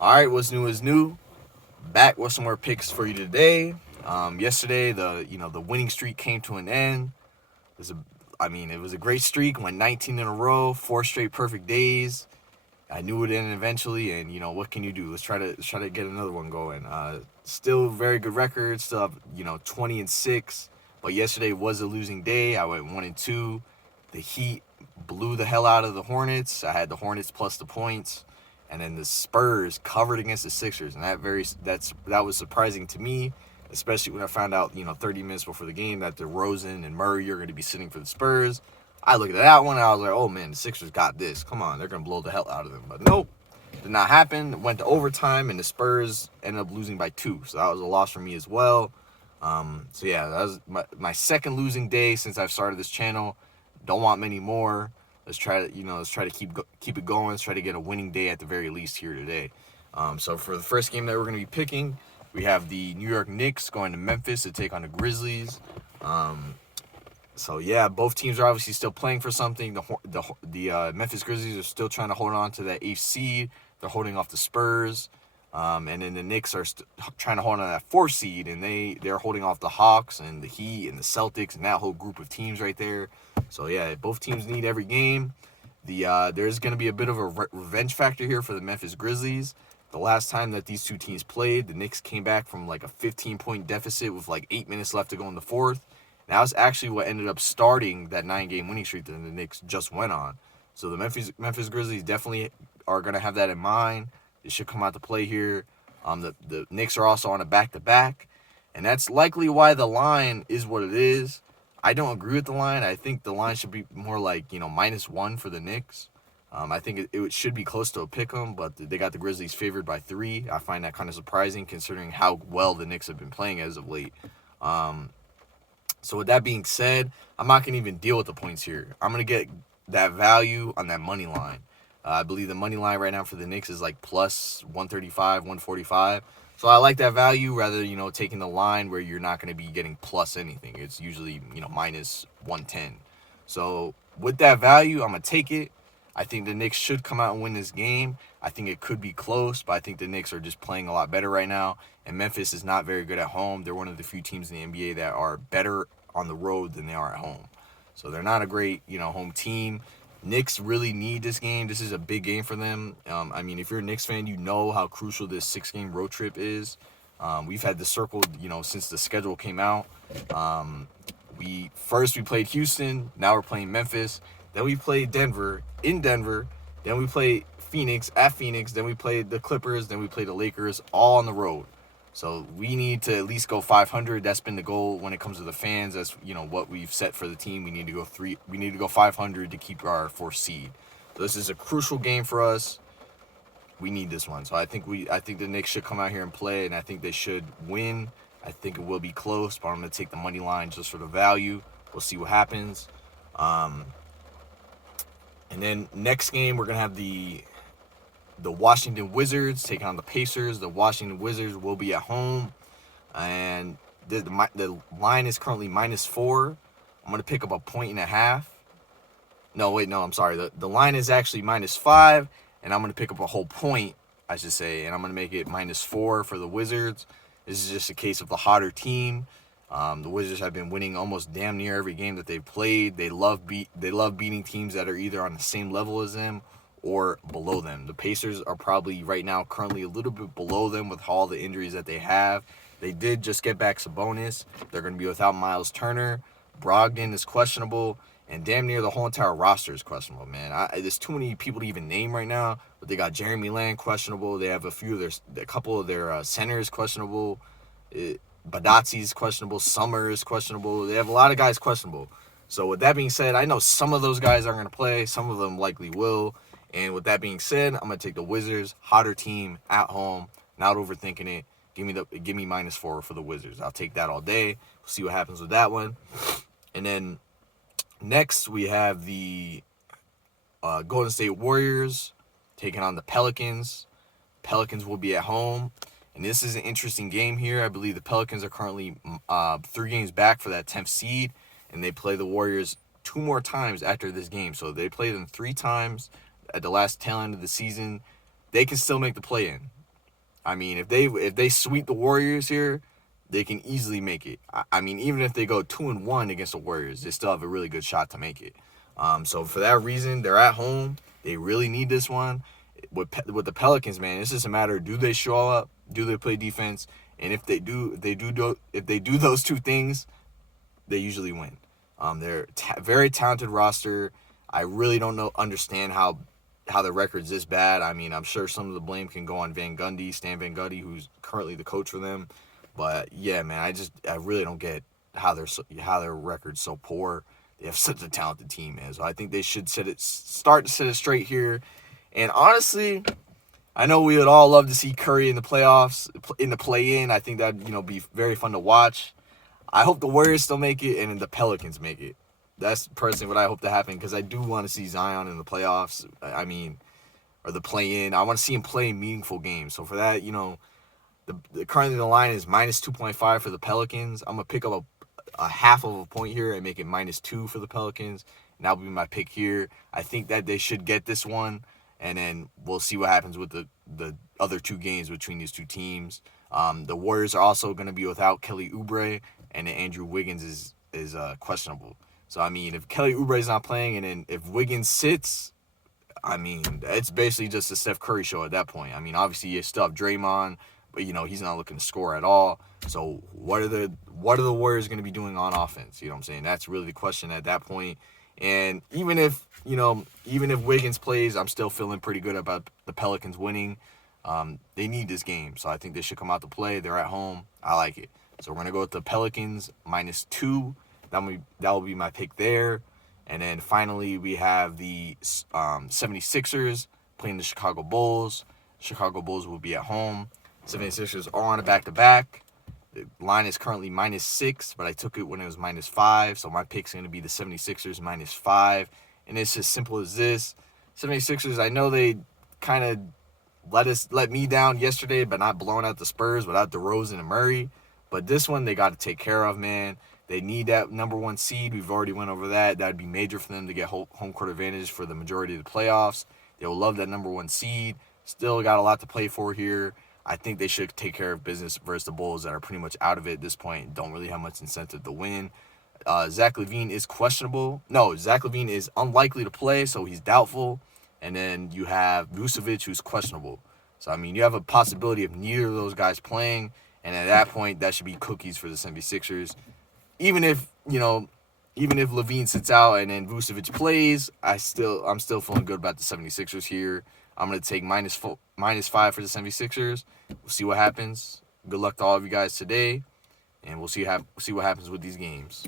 All right, what's new is new. Back with some more picks for you today. Yesterday, the winning streak came to an end. It was a great streak. Went 19 in a row, four straight perfect days. I knew it ended eventually, and what can you do? Let's try to get another one going. Still very good record. Still have 20-6. But yesterday was a losing day. I went 1-2. The Heat blew the hell out of the Hornets. I had the Hornets plus the points, and then the Spurs covered against the Sixers, and that was surprising to me, especially when I found out 30 minutes before the game that DeRozan and Murray are going to be sitting for the Spurs. I looked at that one and I was like, oh man, the Sixers got this. Come on, they're going to blow the hell out of them. But nope, did not happen. Went to overtime and the Spurs ended up losing by 2. So that was a loss for me as well. So yeah, that was my second losing day since I've started this channel. Don't want many more. Let's try to keep it going. Let's try to get a winning day at the very least here today. So for the first game that we're going to be picking, we have the New York Knicks going to Memphis to take on the Grizzlies. So yeah, both teams are obviously still playing for something. The Memphis Grizzlies are still trying to hold on to that 8th seed. They're holding off the Spurs, and then the Knicks are trying to hold on to that 4th seed, and they're holding off the Hawks and the Heat and the Celtics and that whole group of teams right there. So yeah, both teams need every game. There's going to be a bit of a revenge factor here for the Memphis Grizzlies. The last time that these two teams played, the Knicks came back from like a 15-point deficit with like 8 minutes left to go in the 4th. That was actually what ended up starting that 9-game winning streak that the Knicks just went on. So the Memphis Grizzlies definitely are going to have that in mind. They should come out to play here. The Knicks are also on a back-to-back, and that's likely why the line is what it is. I don't agree with the line. I think the line should be more like -1 for the Knicks. I think it should be close to a pick 'em, but they got the Grizzlies favored by 3. I find that kind of surprising considering how well the Knicks have been playing as of late. So with that being said, I'm not going to even deal with the points here. I'm going to get that value on that money line. I believe the money line right now for the Knicks is like plus 135, 145. So I like that value rather than, taking the line where you're not going to be getting plus anything. It's usually, minus 110. So with that value, I'm going to take it. I think the Knicks should come out and win this game. I think it could be close, but I think the Knicks are just playing a lot better right now. And Memphis is not very good at home. They're one of the few teams in the NBA that are better on the road than they are at home. So they're not a great, home team. Knicks really need this game. This is a big game for them. If you're a Knicks fan, you know how crucial this 6-game road trip is. We've had this circled, since the schedule came out. We played Houston. Now we're playing Memphis. Then we played Denver in Denver. Then we played Phoenix at Phoenix. Then we played the Clippers. Then we played the Lakers, all on the road. So we need to at least go 500. That's been the goal when it comes to the fans. That's what we've set for the team. We need to go 500 to keep our 4th seed. So this is a crucial game for us. We need this one. So I think the Knicks should come out here and play, and I think they should win. I think it will be close, but I'm gonna take the money line just for the value. We'll see what happens. And then next game we're gonna have the Washington Wizards taking on the Pacers. The Washington Wizards will be at home, and the line is currently -4. I'm gonna pick up a 1.5. No, wait, no, I'm sorry. The line is actually -5, and I'm gonna pick up a whole point, I should say, and I'm gonna make it -4 for the Wizards. This is just a case of the hotter team. The Wizards have been winning almost damn near every game that they've played. They love beating teams that are either on the same level as them or below them. The Pacers are probably right now currently a little bit below them with all the injuries that they have. They did just get back Sabonis. They're going to be without Miles Turner. Brogdon is questionable, and damn near the whole entire roster is questionable, man. There's too many people to even name right now, but they got Jeremy Lamb questionable. They have a couple of their centers questionable. Badatsi's questionable. Summer is questionable. They have a lot of guys questionable. So with that being said, I know some of those guys are going to play. Some of them likely will. And with that being said, I'm going to take the Wizards, hotter team, at home, not overthinking it. Give me -4 for the Wizards. I'll take that all day. We'll see what happens with that one. And then next we have the Golden State Warriors taking on the Pelicans. Pelicans will be at home. And this is an interesting game here. I believe the Pelicans are currently 3 games back for that 10th seed. And they play the Warriors 2 more times after this game. So they play them 3 times at the last tail end of the season. They can still make the play-in. I mean, if they sweep the Warriors here, they can easily make it. I mean, even if they go 2-1 against the Warriors, they still have a really good shot to make it. So for that reason, they're at home. They really need this one. With the Pelicans, man, it's just a matter of, do they show up? Do they play defense? And if they do those two things, they usually win. They're very talented roster. I really don't understand how the record's this bad. I mean, I'm sure some of the blame can go on Stan Van Gundy, who's currently the coach for them. But yeah, man, I really don't get how their record's so poor. They have such a talented team, man. So I think they should start to set it straight here. And honestly, I know we would all love to see Curry in the playoffs, in the play-in. I think that'd be very fun to watch. I hope the Warriors still make it and the Pelicans make it. That's personally what I hope to happen, because I do want to see Zion in the playoffs. I mean, or the play-in. I want to see him play meaningful games. So for that, currently the line is minus 2.5 for the Pelicans. I'm going to pick up a half of a point here and make it -2 for the Pelicans. And that'll be my pick here. I think that they should get this one. And then we'll see what happens with the other two games between these two teams. The Warriors are also going to be without Kelly Oubre, and then Andrew Wiggins is questionable. So, I mean, if Kelly Oubre is not playing and then if Wiggins sits, I mean, it's basically just a Steph Curry show at that point. I mean, obviously you still have Draymond, but he's not looking to score at all. So what are the Warriors going to be doing on offense? You know what I'm saying? That's really the question at that point. And even if Wiggins plays, I'm still feeling pretty good about the Pelicans winning. They need this game, so I think they should come out to play. They're at home. I like it. So we're going to go with the Pelicans -2. That will be my pick there. And then finally, we have the 76ers playing the Chicago Bulls. Chicago Bulls will be at home. 76ers are on a back-to-back. The line is currently -6, but I took it when it was -5. So my pick's going to be the 76ers -5. And it's as simple as this. 76ers, I know they kind of let me down yesterday by not blowing out the Spurs without DeRozan and Murray. But this one, they got to take care of, man. They need that number 1 seed. We've already went over that. That would be major for them to get home court advantage for the majority of the playoffs. They will love that number 1 seed. Still got a lot to play for here. I think they should take care of business versus the Bulls that are pretty much out of it at this point. Don't really have much incentive to win. Zach LaVine is questionable. No, Zach LaVine is unlikely to play, so he's doubtful. And then you have Vucevic, who's questionable. So, I mean, you have a possibility of neither of those guys playing. And at that point, that should be cookies for the 76ers. Even if LaVine sits out and then Vucevic plays, I'm still feeling good about the 76ers here. I'm going to take -5 for the 76ers. We'll see what happens. Good luck to all of you guys today. And we'll see what happens with these games.